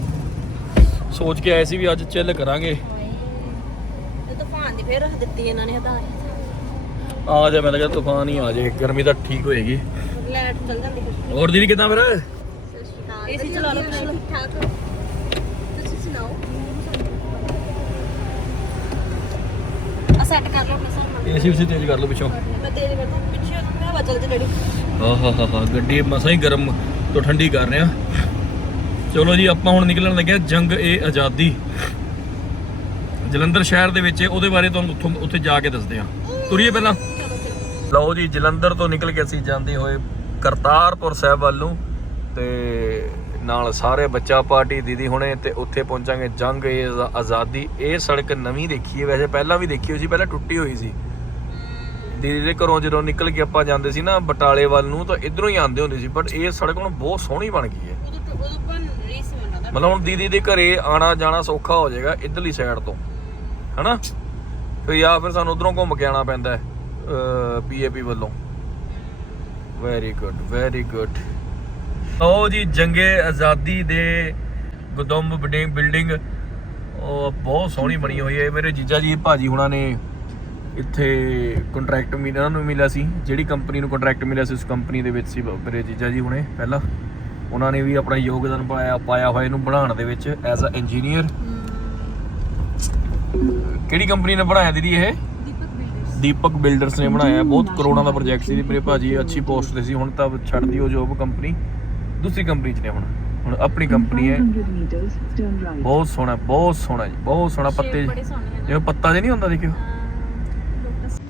A: ਸੋਚ ਕੇ ਆਏ ਸੀ ਵੀ ਅੱਜ ਚਿੱਲ ਕਰਾਂਗੇ।
B: ਇਹ ਤੂਫਾਨ ਦੀ ਫੇਰ ਰੱਖ ਦਿੱਤੀ ਇਹਨਾਂ ਨੇ ਹਦਾਇਤ।
A: ਆ ਜਾ ਮੈਂ ਕਹਿੰਦਾ ਤੂਫਾਨ ਹੀ ਆ ਜਾਏ ਗਰਮੀ ਤਾਂ ਠੀਕ ਹੋਏਗੀ।
B: ਲੈਟ ਚੱਲ ਜਾਂਦੀ
A: ਹੋਰ ਦੀਦੀ ਕਿਦਾਂ ਫਿਰ?
B: ਏਸੀ ਚਲਾ ਲਓ ਪਿੱਛੇ। ਠਾਕ ਤੁਸੀਂ ਸੁਣਾਓ ਆ ਸੈੱਟ ਕਰ ਲਓ ਆਪਣੇ ਹਿਸਾਬ ਨਾਲ।
A: ਏਸੀ ਉਸੇ ਤੇਜ਼ ਕਰ ਲਓ ਪਿੱਛੋਂ।
B: ਮੈਂ ਤੇਜ਼ ਕਰਦਾ ਪਿੱਛੇ ਨੂੰ ਹਵਾ ਚੱਲਦੀ ਡੈਡੀ।
A: ਹਾਂ ਹਾਂ ਹਾਂ ਹਾਂ ਗੱਡੀ ਮਸਾਂ ਹੀ ਗਰਮ ਤੋਂ ਠੰਡੀ ਕਰ ਰਹੇ। ਆ ਚਲੋ ਜੀ ਆਪਾਂ ਹੁਣ ਨਿਕਲਣ ਲੱਗੇ ਹਾਂ ਜੰਗ ਏ ਆਜ਼ਾਦੀ। ਜਲੰਧਰ ਸ਼ਹਿਰ ਦੇ ਵਿੱਚ ਉਹਦੇ ਬਾਰੇ ਤੁਹਾਨੂੰ ਉੱਥੋਂ ਉੱਥੇ ਜਾ ਕੇ ਦੱਸਦੇ ਆ ਤੁਰੀਏ ਪਹਿਲਾਂ। ਲਓ ਜੀ ਜਲੰਧਰ ਤੋਂ ਨਿਕਲ ਕੇ ਅਸੀਂ ਜਾਂਦੇ ਹੋਏ ਕਰਤਾਰਪੁਰ ਸਾਹਿਬ ਵੱਲ ਨੂੰ ਤੇ ਨਾਲ ਸਾਰੇ ਬੱਚਾ ਪਾਰਟੀ ਦੀਦੀ ਹੁਣੇ ਤੇ ਉੱਥੇ ਪਹੁੰਚਾਂਗੇ ਜੰਗ ਏ ਆਜ਼ਾ- ਆਜ਼ਾਦੀ। ਇਹ ਸੜਕ ਨਵੀਂ ਦੇਖੀ ਹੈ ਵੈਸੇ ਪਹਿਲਾਂ ਵੀ ਦੇਖੀ ਹੋਈ ਸੀ ਪਹਿਲਾਂ ਟੁੱਟੀ ਹੋਈ ਸੀ। ਦੀਦੀ ਦੇ ਘਰੋਂ ਜਦੋਂ ਨਿਕਲ ਕੇ ਆਪਾਂ ਜਾਂਦੇ ਸੀ ਨਾ ਬਟਾਲੇ ਵੱਲ ਨੂੰ ਤਾਂ ਇਧਰੋਂ ਹੀ ਆਉਂਦੇ ਹੁੰਦੇ ਸੀ ਬਟ ਇਹ ਸੜਕ ਹੁਣ ਬਹੁਤ ਸੋਹਣੀ ਬਣ ਗਈ ਹੈ
B: ਤੋਂ
A: ਮਤਲਬ ਹੁਣ ਦੀਦੀ ਦੇ ਘਰੇ ਆਣਾ ਜਾਣਾ ਸੌਖਾ ਹੋ ਜਾਏਗਾ ਇਧਰਲੀ ਸਾਈਡ ਤੋਂ ਹਨਾ? ਫਿਰ ਜਾਂ ਫਿਰ ਸਾਨੂੰ ਉਧਰੋਂ ਘੁੰਮ ਕੇ ਆਣਾ ਪੈਂਦਾ ਹੈ ਪੀਏਪੀ ਵੱਲੋਂ। ਵੈਰੀ ਗੁੱਡ ਵੈਰੀ ਗੁੱਡ ਉਹ ਜੀ ਜੰਗੇ ਆਜ਼ਾਦੀ ਦੇ ਗੁਦੰਬ ਬਿਲਡਿੰਗ ਬਿਲਡਿੰਗ ਉਹ ਬਹੁਤ ਸੋਹਣੀ ਬਣੀ ਹੋਈ ਹੈ। ਮੇਰੇ ਜੀਜਾ ਜੀ ਭਾਜੀ ਹੁਣਾਂ ਨੇ ਇੱਥੇ ਕੰਟਰੈਕਟ ਮਿਲਿਆ ਨੂੰ ਮਿਲਿਆ ਸੀ। ਜਿਹੜੀ ਕੰਪਨੀ ਨੂੰ ਕੰਟਰੈਕਟ ਮਿਲਿਆ ਸੀ ਉਸ ਕੰਪਨੀ ਦੇ ਵਿੱਚ ਸੀ ਮੇਰੇ ਜੀਜਾ ਜੀ ਹੁਣੇ ਪਹਿਲਾਂ। ਉਹਨਾਂ ਨੇ ਵੀ ਆਪਣਾ ਯੋਗਦਾਨ ਪਾਇਆ ਪਾਇਆ ਹੋਇਆ ਇਹਨੂੰ ਬਣਾਉਣ ਦੇ ਵਿੱਚ ਐਜ਼ ਅ ਇੰਜੀਨੀਅਰ ਕਿਹੜੀ ਕੰਪਨੀ ਨੇ ਬਣਾਇਆ ਦੀਦੀ ਇਹ?
B: ਦੀਪਕ ਬਿਲਡਰਸ।
A: ਨੇ ਬਣਾਇਆ। ਬਹੁਤ ਕਰੋੜਾਂ ਦਾ ਪ੍ਰੋਜੈਕਟ ਸੀ ਮੇਰੇ ਭਾਜੀ ਅੱਛੀ ਪੋਸਟ ਤੇ ਸੀ। ਹੁਣ ਤਾਂ ਛੱਡਦੀ ਉਹ ਜੋਬ ਕੰਪਨੀ ਦੂਸਰੀ ਕੰਪਨੀ 'ਚ ਨੇ ਹੁਣ। ਹੁਣ ਆਪਣੀ ਕੰਪਨੀ ਹੈ।
D: 500 meters, turn right.
A: ਬਹੁਤ ਸੋਹਣਾ ਬਹੁਤ ਸੋਹਣਾ ਜੀ ਬਹੁਤ ਸੋਹਣਾ ਪੱਤੇ ਜਿਵੇਂ ਪੱਤਾ ਜੇ ਨਹੀਂ ਹੁੰਦਾ ਦੇਖਿਓ।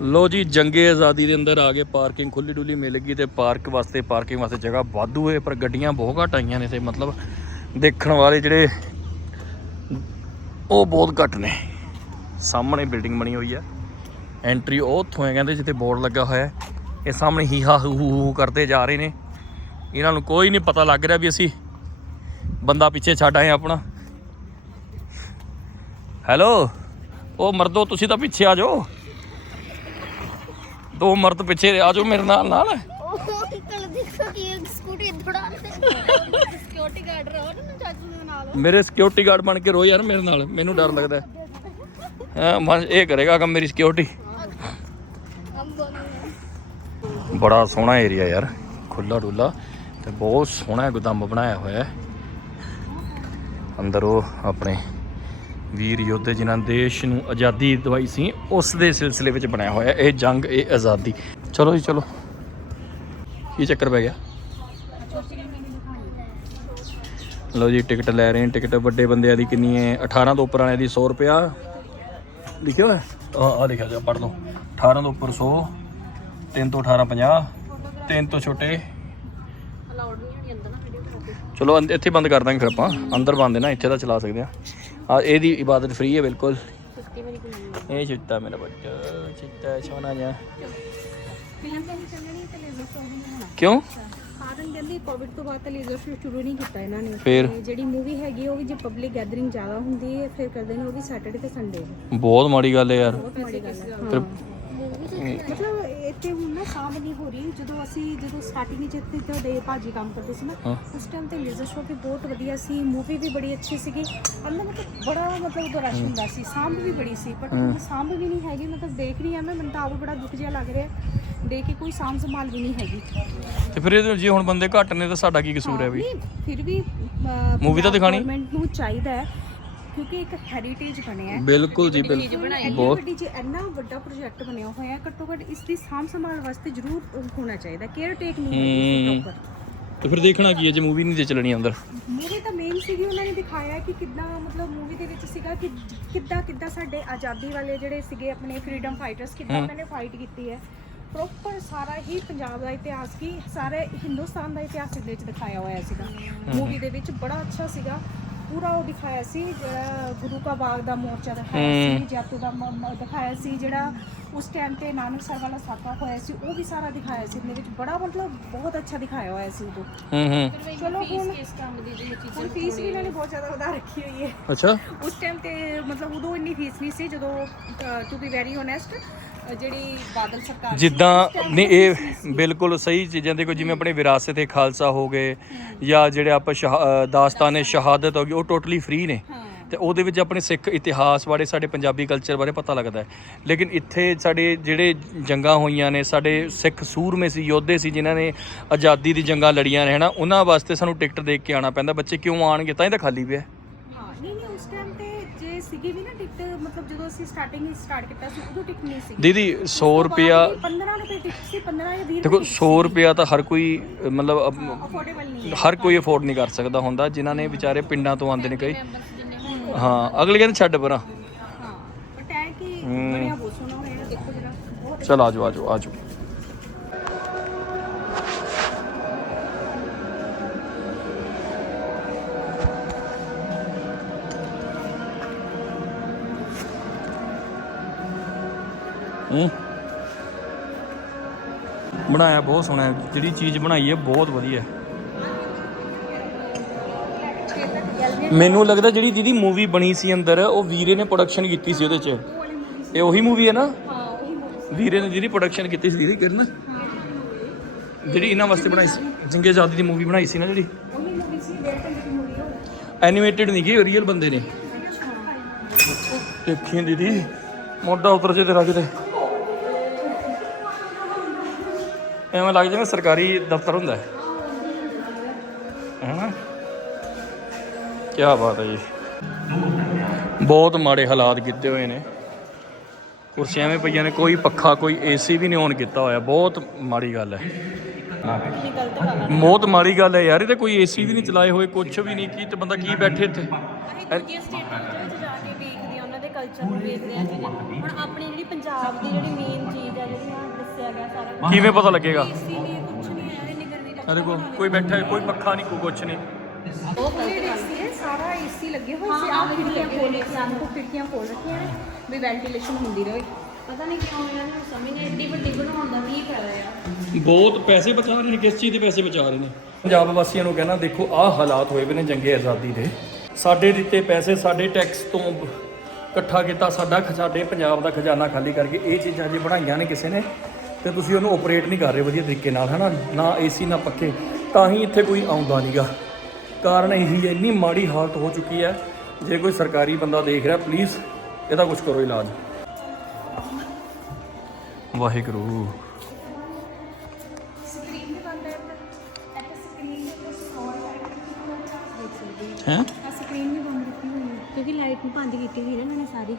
A: ਲੋ ਜੀ ਜੰਗੇ ਆਜ਼ਾਦੀ ਦੇ ਅੰਦਰ ਆ ਗਏ ਪਾਰਕਿੰਗ ਖੁੱਲੀ ਡੁੱਲੀ ਮਿਲ ਗਈ ਤੇ ਪਾਰਕ ਵਾਸਤੇ ਪਾਰਕਿੰਗ ਵਾਸਤੇ ਜਗ੍ਹਾ ਵਾਧੂ ਹੈ ਪਰ ਗੱਡੀਆਂ ਬਹੁਤ ਘੱਟ ਆਈਆਂ ਨੇ ਤੇ ਮਤਲਬ ਦੇਖਣ ਵਾਲੇ ਜਿਹੜੇ ਉਹ ਬਹੁਤ ਘੱਟ ਨੇ। ਸਾਹਮਣੇ ਬਿਲਡਿੰਗ ਬਣੀ ਹੋਈ ਹੈ ਐਂਟਰੀ ਉਹ ਉੱਥੋਂ ਹੈ ਕਹਿੰਦੇ ਜਿੱਥੇ ਬੋਰਡ ਲੱਗਾ ਹੋਇਆ ਹੈ। ਇਹ ਸਾਹਮਣੇ ਹੀ ਹਾ ਹੂ ਹੂ ਕਰਦੇ ਜਾ ਰਹੇ ਨੇ। ਇਹਨਾਂ ਨੂੰ ਕੋਈ ਨਹੀਂ ਪਤਾ ਲੱਗ ਰਿਹਾ ਵੀ ਅਸੀਂ ਬੰਦਾ ਪਿੱਛੇ ਛੱਡ ਆਏ ਆਪਣਾ। ਹੈਲੋ? ਉਹ ਮਰਦੋ, ਤੁਸੀਂ ਤਾਂ ਪਿੱਛੇ ਆ ਜਾਓ। ਦੋ ਮਰਦ ਪਿੱਛੇ ਆ ਜਾਓ ਮੇਰੇ ਨਾਲ ਨਾਲ। ਮੇਰੇ ਸਿਕਿਉਰਿਟੀ ਗਾਰਡ ਬਣ ਕੇ ਰੋ ਯਾਰ ਮੇਰੇ ਨਾਲ, ਮੈਨੂੰ ਡਰ ਲੱਗਦਾ ਹਾਂ। ਮਨ ਇਹ ਕਰੇਗਾ ਕੰਮ ਮੇਰੀ ਸਿਕਿਉਰਿਟੀ ਬੜਾ ਸੋਹਣਾ ਏਰੀਆ ਯਾਰ ਖੁੱਲਾ ਡੁੱਲਾ ਤੇ ਬਹੁਤ ਸੋਹਣਾ ਗੁਦਾਮ ਬਣਾਇਆ ਹੋਇਆ ਹੈ। ਅੰਦਰ ਉਹ ਆਪਣੇ ਵੀਰ ਯੋਧੇ ਜਿਨ੍ਹਾਂ ਦੇਸ਼ ਨੂੰ ਆਜ਼ਾਦੀ ਦਵਾਈ ਸੀ, ਉਸ ਦੇ ਸਿਲਸਿਲੇ ਵਿੱਚ ਬਣਾਇਆ ਹੋਇਆ ਇਹ ਜੰਗ, ਇਹ ਆਜ਼ਾਦੀ। ਚਲੋ ਜੀ, ਚਲੋ। ਕੀ ਚੱਕਰ ਪੈ ਗਿਆ? ਲਓ ਜੀ, ਟਿਕਟ ਲੈ ਰਹੇ ਹਾਂ ਟਿਕਟ ਵੱਡੇ ਬੰਦਿਆਂ ਦੀ ਕਿੰਨੀ ਹੈ? 18 ਤੋਂ ਉੱਪਰ ਵਾਲਿਆਂ ਦੀ 100 ਰੁਪਿਆ ਲਿਖਿਆ ਹੋਇਆ? ਆ ਆ ਲਿਖਿਆ ਜਾ ਪੜ੍ਹ ਲਓ। 18 ਤੋਂ ਉੱਪਰ 100 3 ਤੋਂ 18 50 3 ਤੋਂ ਛੋਟੇ
B: ਅਲਾਉਡ ਨਹੀਂ ਹੋਣੀ ਅੰਦਰ ਨਾ ਵੀਡੀਓ ਕਰਾ
A: ਚਲੋ ਅੰਦ- ਇੱਥੇ ਬੰਦ ਕਰ ਦਾਂਗੇ ਫਿਰ ਆਪਾਂ। ਅੰਦਰ ਬੰਦ ਹੈ ਨਾ ਇੱਥੇ ਤਾਂ ਚਲਾ ਸਕਦੇ ਆ ਆ ਇਹਦੀ ਇਬਾਦਤ ਫ੍ਰੀ ਹੈ ਬਿਲਕੁਲ।
B: ਸੁੱਤੀ ਮੇਰੀ ਕੁੜੀ
A: ਇਹ ਚਿੱਟਾ ਮੇਰਾ ਬੱਚਾ ਚਿੱਟਾ ਸੋਹਣਾ ਜਿਹਾ।
D: ਫਿਲਮ ਤਾਂ ਨਹੀਂ ਚੱਲਣੀ ਤੇ ਲੇਜ਼ਰ ਸ਼ੋ ਵੀ ਨਹੀਂ ਹੋਣਾ
A: ਕਿਉਂ?
D: ਕਾਰਨ ਕਹਿੰਦੇ ਕੋਵਿਡ ਤੋਂ ਬਾਅਦ ਤਾਂ ਲੇਜ਼ਰ ਸ਼ੁਰੂ ਨਹੀਂ ਕੀਤਾ ਇਹਨਾਂ ਨੇ।
A: ਫਿਰ?
D: ਤੇ ਜਿਹੜੀ ਮੂਵੀ ਹੈਗੀ ਉਹ ਵੀ ਜੇ ਪਬਲਿਕ ਗੈਦਰਿੰਗ ਜ਼ਿਆਦਾ ਹੁੰਦੀ ਹੈ ਫਿਰ ਕਰਦੇ ਨੇ ਉਹ ਵੀ ਸੈਟਰਡੇ ਤੇ ਸੰਡੇ
A: ਬਹੁਤ ਮਾੜੀ ਗੱਲ ਹੈ ਯਾਰ।
D: ਬਹੁਤ ਮਾੜੀ ਗੱਲ ਹੈ।
A: ਫਿਰ
D: ਮਤਲਬ ਇੱਥੇ ਹੁਣ ਨਾ ਸਾਂਭ ਨਹੀਂ ਹੋ ਰਹੀ। ਜਦੋਂ ਅਸੀਂ ਜਦੋਂ ਸਟਾਰਟਿੰਗ ਵਿੱਚ ਇੱਥੇ ਤੁਹਾਡੇ ਭਾਜੀ ਕੰਮ ਕਰਦੇ ਸੀ ਨਾ
A: ਹਾਂ।
D: ਉਸ ਟਾਈਮ ਤੇ ਲੇਜ਼ਰ ਸ਼ੋ ਵੀ ਬਹੁਤ ਵਧੀਆ ਸੀ ਮੂਵੀ ਵੀ ਬੜੀ ਅੱਛੀ ਸੀਗੀ। ਅੰਦਰ ਮਤਲਬ ਬੜਾ ਮਤਲਬ ਉਦੋਂ ਰਸ਼ ਹੁੰਦਾ ਸੀ ਸਾਂਭ ਵੀ ਬੜੀ ਸੀ ਬਟ ਹੁਣ ਸਾਂਭ ਵੀ ਨਹੀਂ ਹੈਗੀ ਮਤਲਬ ਦੇਖ ਰਹੀ ਹਾਂ ਮੈਂ ਮੈਨੂੰ ਤਾਂ ਆਪ ਬੜਾ ਦੁੱਖ ਜਿਹਾ ਲੱਗ ਰਿਹਾ ਦੇਖ ਕੇ ਕੋਈ ਸਾਂਭ ਸੰਭਾਲ ਵੀ ਨਹੀਂ ਹੈਗੀ।
A: ਤੇ ਫਿਰ ਇਹ ਜੇ ਹੁਣ ਬੰਦੇ ਘੱਟ ਨੇ ਤਾਂ ਸਾਡਾ ਕੀ ਕਸੂਰ ਹੈ ਵੀ?
D: ਨਹੀਂ, ਫਿਰ ਵੀ
A: Movie ਤਾਂ ਦਿਖਾਣੀ?
D: ਗਵਰਨਮੈਂਟ ਨੂੰ ਚਾਹੀਦਾ ਹੈ ਕਿਉਂਕਿ ਇੱਕ ਹੈਰੀਟੇਜ ਬਣਿਆ ਹੈ
A: ਬਿਲਕੁਲ ਜੀ ਬਿਲਕੁਲ। ਬਹੁਤ
D: ਵੱਡੀ ਜੀ ਇੰਨਾ ਵੱਡਾ ਪ੍ਰੋਜੈਕਟ ਬਣਿਆ ਹੋਇਆ ਹੈ ਘੱਟੋ ਘੱਟ ਇਸ ਦੀ ਸਾਂਭ ਸੰਭਾਲ ਵਾਸਤੇ ਜ਼ਰੂਰ ਹੋਣਾ ਚਾਹੀਦਾ। ਕੇਅਰ ਟੇਕ ਨਹੀਂ
A: ਹਮ।
D: ਹੈ। ਪ੍ਰੋਪਰ
A: ਤੇ ਫਿਰ ਦੇਖਣਾ ਕੀ ਹੈ ਜੇ ਮੂਵੀ ਨਹੀਂ ਤੇ ਚੱਲਣੀ ਅੰਦਰ।
D: ਮੂਵੀ ਤਾਂ ਮੇਨ ਸੀਗੀ ਉਹਨਾਂ ਨੇ ਦਿਖਾਇਆ ਕਿ ਕਿੱਦਾਂ ਮਤਲਬ ਮੂਵੀ ਦੇ ਵਿੱਚ ਸੀਗਾ ਕਿ ਕਿੱਦਾਂ ਕਿੱਦਾਂ ਸਾਡੇ ਆਜ਼ਾਦੀ ਵਾਲੇ ਜਿਹੜੇ ਸੀਗੇ ਆਪਣੇ ਫਰੀडम ਫਾਈਟਰਸ ਕਿੱਦਾਂ ਉਹਨਾਂ ਨੇ ਫਾਈਟ ਕੀਤੀ ਹੈ। ਪ੍ਰੋਪਰ ਸਾਰਾ ਹੀ ਪੰਜਾਬ ਦਾ ਇਤਿਹਾਸ ਕੀ ਸਾਰੇ ਹਿੰਦੁਸਤਾਨ ਦਾ ਇਤਿਹਾਸ ਇਹਦੇ ਵਿੱਚ ਦਿਖਾਇਆ ਹੋਇਆ ਸੀਗਾ। ਮੂਵੀ ਦੇ ਵਿੱਚ ਬੜਾ ਅੱਛਾ ਸੀਗਾ। ਪੂਰਾ ਉਹ ਦਿਖਾਇਆ ਸੀ ਜਿਹੜਾ ਗੁਰੂ ਕਾ ਬਾਗ ਦਾ ਮੋਰਚਾ ਦਿਖਾਇਆ ਸੀ ਜੈਤੋ ਦਾ ਮ- ਮ- ਦਿਖਾਇਆ ਸੀ ਜਿਹੜਾ ਉਸ ਟਾਈਮ ਤੇ ਨਾਨਕਸਰ ਵਾਲਾ ਸਾਕਾ ਹੋਇਆ ਸੀ ਉਹ ਵੀ ਸਾਰਾ ਦਿਖਾਇਆ ਸੀ ਇਹਦੇ ਵਿੱਚ ਬੜਾ ਮਤਲਬ ਬਹੁਤ ਅੱਛਾ ਦਿਖਾਇਆ ਹੋਇਆ ਸੀ ਉਦੋਂ
A: ਹੂੰ ਹੂੰ।
D: ਚਲੋ ਹੁਣ
B: ਇਸ ਕੰਮ ਦੀ ਜਿਹੜੀ ਚੀਜ਼
D: ਹੁਣ ਫੀਸ ਵੀ ਇਹਨਾਂ ਨੇ ਬਹੁਤ ਜ਼ਿਆਦਾ ਵਧਾ ਰੱਖੀ ਹੋਈ ਹੈ।
A: ਅੱਛਾ।
D: ਉਸ ਟਾਈਮ ਤੇ ਮਤਲਬ ਉਦੋਂ ਇੰਨੀ ਫੀਸ ਨਹੀਂ ਸੀ ਜਦੋਂ ਟੂ ਬੀ ਵੈਰੀ ਓਨੈਸਟ ਜਿਹੜੀ ਬਾਦਲ ਸਰਕਾਰ ਸੀ,
A: ਜਿੱਦਾਂ ਨਹੀਂ ਇਹ। ਬਿਲਕੁਲ ਸਹੀ ਚੀਜ਼ਾਂ ਦੇਖੋ ਜਿਵੇਂ ਆਪਣੇ ਵਿਰਾਸਤ ਤੇ ਖਾਲਸਾ ਹੋ ਗਏ ਜਾਂ ਜਿਹੜੇ ਆਪਾਂ ਅ, ਦਾਸਤਾਨੇ ਸ਼ਹਾਦਤ ਹੋ ਗਈ ਉਹ ਟੋਟਲੀ ਫ੍ਰੀ ਨੇ।
D: ਹਾਂ।
A: ਤੇ ਉਹਦੇ ਵਿੱਚ ਆਪਣੇ ਸਿੱਖ ਇਤਿਹਾਸ ਬਾਰੇ ਸਾਡੇ ਪੰਜਾਬੀ ਕਲਚਰ ਬਾਰੇ ਪਤਾ ਲੱਗਦਾ ਹੈ। ਲੇਕਿਨ ਇੱਥੇ ਸਾਡੇ ਜਿਹੜੇ ਜੰਗਾਂ ਹੋਈਆਂ ਨੇ ਸਾਡੇ ਸਿੱਖ ਸੂਰਮੇ ਸੀ ਯੋਧੇ ਸੀ ਜਿਨ੍ਹਾਂ ਨੇ ਆਜ਼ਾਦੀ ਦੀ ਜੰਗਾਂ ਲੜੀਆਂ ਨੇ ਹਨਾ ਉਹਨਾਂ ਵਾਸਤੇ ਸਾਨੂੰ ਟਿਕਟ ਦੇਖ ਕੇ ਆਉਣਾ ਪੈਂਦਾ ਬੱਚੇ ਕਿਉਂ ਆਣਗੇ ਤਾਂ ਇਹ ਤਾਂ ਖਾਲੀ ਪਿਆ।
D: ਹਾਂ ਨਹੀਂ ਨਹੀਂ ਉਸ ਟਾਈਮ ਤੇ ਜੇ ਸੀਗੀ ਵੀ ਨਾ ਅਸੀਂ ਸਟਾਰਟਿੰਗ ਹੀ ਸਟਾਰਟ ਕੀਤਾ ਸੀ ਉਦੋਂ ਟਿਕਟ ਨਹੀਂ ਸੀ
A: ਦੀਦੀ 100 ਰੁਪਿਆ
D: 15 ਰੁਪਏ ਟਿਕਟ ਸੀ 15 ਜਾਂ 20
A: ਦੇਖੋ 100 ਰੁਪਿਆ ਤਾਂ ਹਰ ਕੋਈ ਅ, ਮਤਲਬ ਅ,
D: ਅਫੋਰਡੇਬਲ ਨਹੀਂ ਹੈ।
A: ਹਰ ਕੋਈ ਅਫੋਰਡ ਨਹੀਂ ਕਰ ਸਕਦਾ ਹੁੰਦਾ ਜਿਨ੍ਹਾਂ ਨੇ ਵਿਚਾਰੇ ਪਿੰਡਾਂ ਤੋਂ ਆਉਂਦੇ ਨੇ ਕਈ। ਹਾਂ ਅਗਲੇ ਕਹਿੰਦੇ ਛੱਡ ਪਰਾਂ।
D: ਹਾਂ ਬਟ ਇਹ ਕਿ ਬਣਿਆ ਬਹੁਤ ਸੋਹਣਾ ਹੋਇਆ ਦੇਖੋ ਜਰਾ। ਬਹੁਤ
A: ਚਲ ਆਜੋ ਆਜੋ ਆਜੋ ਹੂੰ? ਬਣਾਇਆ ਬਹੁਤ ਸੋਹਣਾ ਹੈ। ਜਿਹੜੀ ਚੀਜ਼ ਬਣਾਈ ਹੈ, ਬਹੁਤ ਵਧੀਆ ਮੈਨੂੰ ਲੱਗਦਾ ਜਿਹੜੀ ਦੀਦੀ ਮੂਵੀ ਬਣੀ ਸੀ ਅੰਦਰ, ਉਹ ਵੀਰੇ ਨੇ ਪ੍ਰੋਡਕਸ਼ਨ ਕੀਤੀ ਸੀ ਉਹਦੇ 'ਚ। ਇਹ ਉਹੀ ਮੂਵੀ ਹੈ ਨਾ?
D: ਹਾਂ ਉਹੀ movie
A: ਵੀਰੇ ਨੇ ਜਿਹੜੀ ਪ੍ਰੋਡਕਸ਼ਨ ਕੀਤੀ ਸੀ ਦੀਦੀ, ਕਿਰਨ? ਜਿਹੜੀ ਇਹਨਾਂ ਵਾਸਤੇ ਬਣਾਈ ਸੀ, ਜਿੰਗੇ ਆਜ਼ਾਦੀ ਦੀ ਮੂਵੀ ਬਣਾਈ ਸੀ ਨਾ ਜਿਹੜੀ?
D: ਉਹੀ ਮੂਵੀ ਸੀ ਡੇਢ
A: ਐਨੀਮੇਟਿਡ ਨਹੀਂ ਗਈ ਰੀਅਲ ਬੰਦੇ ਨੇ। ਦੇਖੀ ਦੀਦੀ। ਮੋਢਾ ਉਤਰ ਜੇ ਤੇਰਾ ਕਿਤੇ। ਐਵੇਂ ਲੱਗ ਜਿਵੇਂ ਸਰਕਾਰੀ ਦਫ਼ਤਰ ਹੁੰਦਾ ਹੈ। ਹੈਨਾ? ਕੀ ਬਾਤ ਹੈ ਜੀ। ਬਹੁਤ ਮਾੜੇ ਹਾਲਾਤ ਕੀਤੇ ਹੋਏ ਨੇ। ਕੁਰਸੀਆਂ ਐਵੇਂ ਪਈਆਂ ਨੇ, ਕੋਈ ਪੱਖਾ, ਕੋਈ ਏਸੀ ਵੀ ਨਹੀਂ ਔਨ ਕੀਤਾ ਹੋਇਆ। ਬਹੁਤ ਮਾੜੀ ਗੱਲ ਹੈ। ਬਹੁਤ ਮਾੜੀ ਗੱਲ ਹੈ ਯਾਰ, ਇਹ ਤੇ ਕੋਈ ਏਸੀ ਵੀ ਨਹੀਂ ਚਲਾਏ ਹੋਏ ਕੁਝ ਵੀ ਨਹੀਂ। ਕੀ ਤੇ ਬੰਦਾ ਕੀ ਬੈਠੇ ਇੱਥੇ?
B: ਦੂਜੀਆਂ ਸਟੇਟਾਂ ਵਿੱਚ ਜਾ ਕੇ ਵੇਖਦੇ ਆ, ਉਹਨਾਂ ਦੇ ਕਲਚਰ ਨੂੰ ਵੇਖਦੇ ਆ ਹੁਣ ਆਪਣੀ ਜਿਹੜੀ ਪੰਜਾਬ ਦੀ ਜਿਹੜੀ ਮੇਨ ਚੀਜ਼ ਆ ਜਿਹੜੀ
A: ਕਿਵੇਂ ਪਤਾ ਲੱਗੇਗਾ? ਕੋਈ ਬੈਠਾ ਹੈ ਕੋਈ ਪੱਖਾ ਨਹੀਂ ਕੋਈ ਕੁਝ ਨਹੀਂ।
B: ਉਹ ਗਲਤ ਗੱਲ
D: ਏਸੀ ਹੈ ਸਾਰਾ ਏਸੀ ਲੱਗੇ ਹੋਏ ਸੀ। ਆਹ ਖਿੜਕੀਆਂ ਖੋਲ ਰੱਖੀਆਂ ਹਨ ਖਿੜਕੀਆਂ ਖੋਲ ਰੱਖੀਆਂ ਨੇ ਵੀ ਵੈਂਟੀਲੇਸ਼ਨ ਹੁੰਦੀ ਰਹੇ।
B: ਪਤਾ ਨਹੀਂ ਕਿਉਂ ਇਹਨਾਂ ਨੂੰ ਸਮਝ ਨਹੀਂ ਐਡੀ ਵੱਡੀ ਬਣਾਉਣ ਦਾ ਕੀ ਫਾਇਦਾ ਆ
A: ਬਹੁਤ ਪੈਸੇ ਬਚਾ ਰਹੇ ਨੇ ਕਿਸ ਚੀਜ਼ ਦੇ ਪੈਸੇ ਬਚਾ ਰਹੇ ਨੇ? ਪੰਜਾਬ ਵਾਸੀਆਂ ਨੂੰ ਕਹਿਣਾ ਦੇਖੋ ਆਹ ਹਾਲਾਤ ਹੋਏ ਨੇ ਜੰਗੇ ਆਜ਼ਾਦੀ ਦੇ। ਸਾਡੇ ਦਿੱਤੇ ਪੈਸੇ ਸਾਡੇ ਟੈਕਸ ਤੋਂ ਇਕੱਠਾ ਕੀਤਾ ਸਾਡਾ ਸਾਡੇ ਪੰਜਾਬ ਦਾ ਖਜ਼ਾਨਾ ਖਾਲੀ ਕਰਕੇ ਇਹ ਚੀਜ਼ਾਂ ਜੇ ਬਣਾਈਆਂ ਨੇ ਕਿਸੇ ਨੇ ਤੇ ਤੁਸੀਂ ਉਹਨੂੰ ਆਪਰੇਟ ਨਹੀਂ ਕਰ ਰਹੇ ਵਧੀਆ ਤਰੀਕੇ ਨਾਲ ਹਨਾ? ਨਾ ਏਸੀ ਨਾ ਪੱਖੇ ਤਾਂ ਹੀ ਇੱਥੇ ਕੋਈ ਆਉਂਦਾ ਨਹੀਂਗਾ ਕਾਰਨ ਇਹੀ ਹੈ ਇੰਨੀ ਮਾੜੀ ਹਾਲਤ ਹੋ ਚੁੱਕੀ ਹੈ। ਜੇ ਕੋਈ ਸਰਕਾਰੀ ਬੰਦਾ ਦੇਖ ਰਿਹਾ ਪਲੀਜ਼ ਇਹਦਾ ਕੁਝ ਕਰੋ ਇਲਾਜ। ਵਾਹਿਗੁਰੂ।
D: ਸਕਰੀਨ ਵੀ ਬੰਦ ਹੈ? ਸਕਰੀਨ
A: ਹੈ
D: ਵੀ ਬੰਦ ਕੀਤੀ ਹੋਈ ਹੈ
B: ਕਿਉਂਕਿ ਲਾਈਟ ਨੂੰ ਬੰਦ ਕੀਤੀ ਹੋਈ ਨਾ ਇਹਨਾਂ ਨੇ ਸਾਰੀ।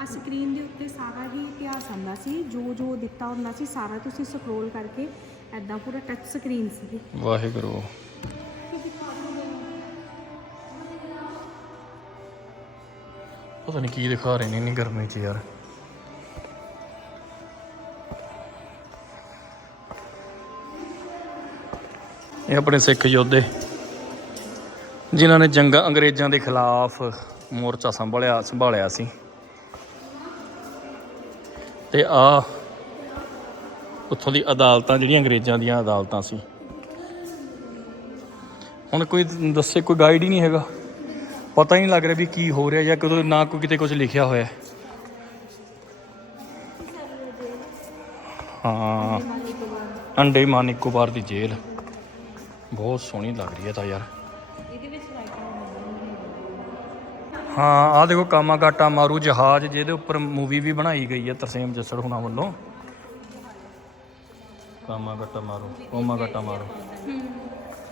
D: ਆ ਸਕਰੀਨ ਦੇ ਉੱਤੇ ਸਾਰਾ ਹੀ ਇਤਿਹਾਸ ਆਉਂਦਾ ਸੀ, ਜੋ ਜੋ ਦਿੱਤਾ ਹੁੰਦਾ ਸੀ, ਸਾਰਾ ਤੁਸੀਂ ਸਕਰੋਲ ਕਰਕੇ ਐਦਾਂ ਪੂਰਾ ਟੱਚ ਸਕਰੀਨ ਸੀ
A: ਵਾਹਿਗੁਰੂ। ਪਤਾ ਨਹੀਂ ਕੀ ਦਿਖਾ ਰਹੇ ਨੇ ਇੰਨੀ ਗਰਮੀ 'ਚ ਯਾਰ। ਇਹ ਆਪਣੇ ਸਿੱਖ ਯੋਧੇ, ਜਿਨ੍ਹਾਂ ਨੇ ਜੰਗਾਂ ਅੰਗਰੇਜ਼ਾਂ ਦੇ ਖਿਲਾਫ ਮੋਰਚਾ ਸੰਭਾਲਿਆ ਸੰਭਾਲਿਆ ਸੀ। ਤੇ ਆ ਉੱਥੋਂ ਦੀ ਅਦਾਲਤਾਂ, ਜਿਹੜੀਆਂ ਅੰਗਰੇਜ਼ਾਂ ਦੀਆਂ ਅਦਾਲਤਾਂ ਸੀ। ਹੁਣ ਕੋਈ ਦੱਸੇ, ਕੋਈ ਗਾਈਡ ਹੀ ਨਹੀਂ ਹੈਗਾ। ਪਤਾ ਹੀ ਨਹੀਂ ਲੱਗ ਰਿਹਾ ਵੀ ਕੀ ਹੋ ਰਿਹਾ ਜਾਂ ਕਦੋਂ, ਨਾ ਕੋਈ ਕਿਤੇ ਕੁਝ ਲਿਖਿਆ ਹੋਇਆ। ਹੈ। ਹਾਂ ਅੰਡੇ ਮਾਨ ਨਿਕੋਬਾਰ ਦੀ ਜੇਲ੍ਹ। ਬਹੁਤ ਸੋਹਣੀ ਲੱਗ ਰਹੀ ਹੈ ਤਾਂ ਯਾਰ। ਹਾਂ ਆ ਦੇਖੋ ਕਾਮਾਗਾਟਾ ਮਾਰੂ ਜਹਾਜ਼, ਜਿਹਦੇ ਉੱਪਰ ਮੂਵੀ ਵੀ ਬਣਾਈ ਗਈ ਹੈ ਤਰਸੇਮ ਜੱਸੜ ਹੁਣਾਂ ਵੱਲੋਂ। ਕਾਮਾਗਾਟਾ ਮਾਰੂ ਕਾਮਾਗਾਟਾ ਮਾਰੂ।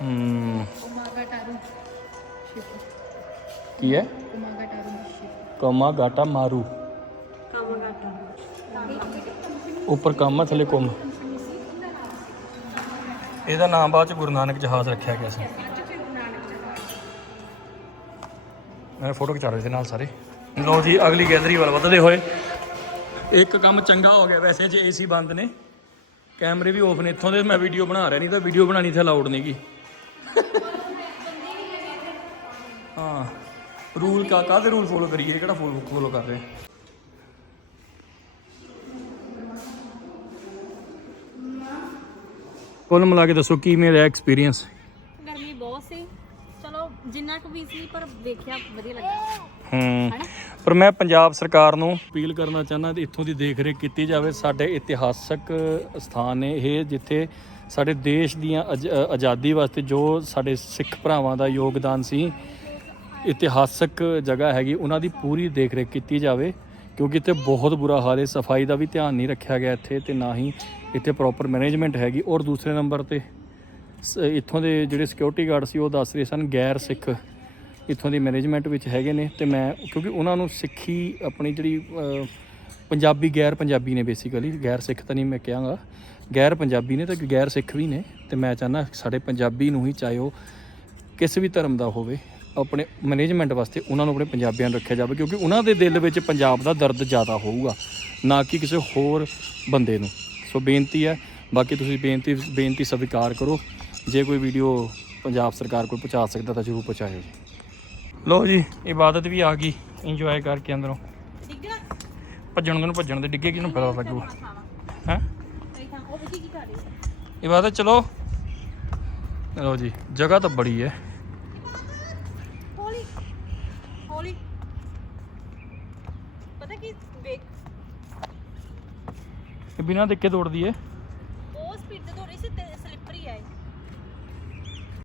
A: ਹੂੰ। ਕੀ ਹੈ? ਕਾਮਾਗਾਟਾ ਮਾਰੂ। ਉੱਪਰ ਕਾਮਾ ਥੱਲੇ ਕੁੰਮ ਇਹਦਾ ਨਾਮ ਬਾਅਦ ਚ ਗੁਰੂ ਨਾਨਕ ਜਹਾਜ਼ ਰੱਖਿਆ ਗਿਆ ਸੀ। ਮੈਂ ਫੋਟੋ ਖਿਚਾ ਰਹੇ ਸੀ ਨਾਲ ਸਾਰੇ। ਲੋ ਜੀ, ਅਗਲੀ ਗੈਲਰੀ ਵੱਲ ਵਧਦੇ ਹੋਏ। ਇੱਕ ਕੰਮ ਚੰਗਾ ਹੋ ਗਿਆ ਵੈਸੇ ਜੇ ਏਸੀ ਬੰਦ ਨੇ। ਕੈਮਰੇ ਵੀ ਆਫ ਨੇ, ਇੱਥੋਂ ਦੇ ਮੈਂ ਵੀਡੀਓ ਬਣਾ ਰਿਹਾ ਨਹੀਂ ਤਾਂ ਵੀਡੀਓ ਬਣਾਣੀ ਤੇ ਅਲਾਉਡ ਨਹੀਂਗੀ ਹਾਂ ਰੂਲ ਕਾ ਕਾਹਦੇ ਰੂਲ ਫੋਲੋ ਕਰੀਏ? ਕਿਹੜਾ ਫੋਲੋ ਕਰ ਰਹੇ? ਕੁੱਲ ਮਿਲਾ ਕੇ ਦੱਸੋ, ਕੀ ਮੇਰਾ ਐਕਸਪੀਰੀਅੰਸ
B: ਜਿੰਨਾ ਕੁ ਵੀ ਸੀ ਪਰ ਵੇਖਿਆ ਵਧੀਆ ਲੱਗਾ
A: ਹੂੰ? ਪਰ ਮੈਂ ਪੰਜਾਬ ਸਰਕਾਰ ਨੂੰ ਅਪੀਲ ਕਰਨਾ ਚਾਹੁੰਦਾ ਕਿ ਇੱਥੋਂ ਦੀ ਦੇਖ ਰੇਖ ਕੀਤੀ ਜਾਵੇ। ਸਾਡੇ ਇਤਿਹਾਸਕ ਸਥਾਨ ਨੇ ਇਹ ਜਿੱਥੇ ਸਾਡੇ ਦੇਸ਼ ਦੀਆਂ ਆਜ਼ਾਦੀ ਵਾਸਤੇ ਜੋ ਸਾਡੇ ਸਿੱਖ ਭਰਾਵਾਂ ਦਾ ਯੋਗਦਾਨ ਸੀ ਇਤਿਹਾਸਕ ਜਗ੍ਹਾ ਹੈਗੀ ਉਹਨਾਂ ਦੀ ਪੂਰੀ ਦੇਖ ਰੇਖ ਕੀਤੀ ਜਾਵੇ ਕਿਉਂਕਿ ਇੱਥੇ ਬਹੁਤ ਬੁਰਾ ਹਾਲ ਹੈ। ਸਫ਼ਾਈ ਦਾ ਵੀ ਧਿਆਨ ਨਹੀਂ ਰੱਖਿਆ ਗਿਆ ਇੱਥੇ ਤੇ ਨਾ ਹੀ ਇੱਥੇ ਪ੍ਰੋਪਰ ਮੈਨੇਜਮੈਂਟ ਹੈਗੀ। ਔਰ ਦੂਸਰੇ ਨੰਬਰ ਤੇ ਇੱਥੋਂ ਦੇ ਜਿਹੜੇ ਸਿਕਿਉਰਿਟੀ ਗਾਰਡ ਸੀ, ਉਹ ਦੱਸ ਰਹੇ ਸਨ ਗੈਰ ਸਿੱਖ। ਇੱਥੋਂ ਦੀ ਮੈਨੇਜਮੈਂਟ ਵਿੱਚ ਹੈਗੇ ਨੇ ਤੇ ਮੈਂ, ਕਿਉਂਕਿ ਉਹਨਾਂ ਨੂੰ ਸਿੱਖੀ ਆਪਣੀ ਜਿਹੜੀ ਪੰਜਾਬੀ ਗੈਰ ਪੰਜਾਬੀ ਨੇ ਬੇਸਿਕਲੀ ਗੈਰ ਸਿੱਖ ਤਾਂ ਨਹੀਂ ਮੈਂ ਕਹਾਂਗਾ। ਗੈਰ ਪੰਜਾਬੀ ਨੇ ਤੇ ਗੈਰ ਸਿੱਖ ਵੀ ਨੇ ਤੇ ਮੈਂ ਚਾਹੁੰਦਾ ਸਾਡੇ ਪੰਜਾਬੀ ਨੂੰ ਹੀ ਚਾਹੇ ਉਹ ਕਿਸੇ ਵੀ ਧਰਮ ਦਾ ਹੋਵੇ, ਆਪਣੇ ਮੈਨੇਜਮੈਂਟ ਵਾਸਤੇ ਉਹਨਾਂ ਨੂੰ ਆਪਣੇ ਪੰਜਾਬੀਆਂ ਨੂੰ ਰੱਖਿਆ ਜਾਵੇ, ਕਿਉਂਕਿ ਉਹਨਾਂ ਦੇ ਦਿਲ ਵਿੱਚ ਪੰਜਾਬ ਦਾ ਦਰਦ ਜ਼ਿਆਦਾ ਹੋਊਗਾ, ਨਾ ਕਿ ਕਿਸੇ ਹੋਰ ਬੰਦੇ ਨੂੰ। ਸੋ ਬੇਨਤੀ ਹੈ, ਬਾਕੀ ਤੁਸੀਂ ਬੇਨਤੀ ਬੇਨਤੀ ਸਵੀਕਾਰ ਕਰੋ। ਜੇ ਕੋਈ ਵੀਡੀਓ ਪੰਜਾਬ ਸਰਕਾਰ ਕੋਲ ਪਹੁੰਚਾ ਸਕਦਾ ਤਾਂ ਜ਼ਰੂਰ ਪਹੁੰਚਾਇਓ ਜੀ। ਲੋ ਜੀ, ਇਬਾਦਤ ਵੀ ਆ ਗਈ ਇੰਜੋਏ ਕਰਕੇ ਅੰਦਰੋਂ। ਭੱਜਣ ਨੂੰ ਭੱਜਣ ਦੇ, ਡਿੱਗੇ ਕਿਹਨੂੰ ਪਤਾ ਲੱਗੂਗਾ ਹੈ? ਇਬਾਦਤ ਚਲੋ। ਲੋ ਜੀ, ਜਗ੍ਹਾ ਤਾਂ ਬੜੀ ਹੈ।
B: ਹੌਲੀ ਹੌਲੀ ਪਤਾ ਕੀ ਵੇਖ
A: ਬਿਨਾਂ ਦੇਖੇ ਦੌੜਦੀ ਹੈ।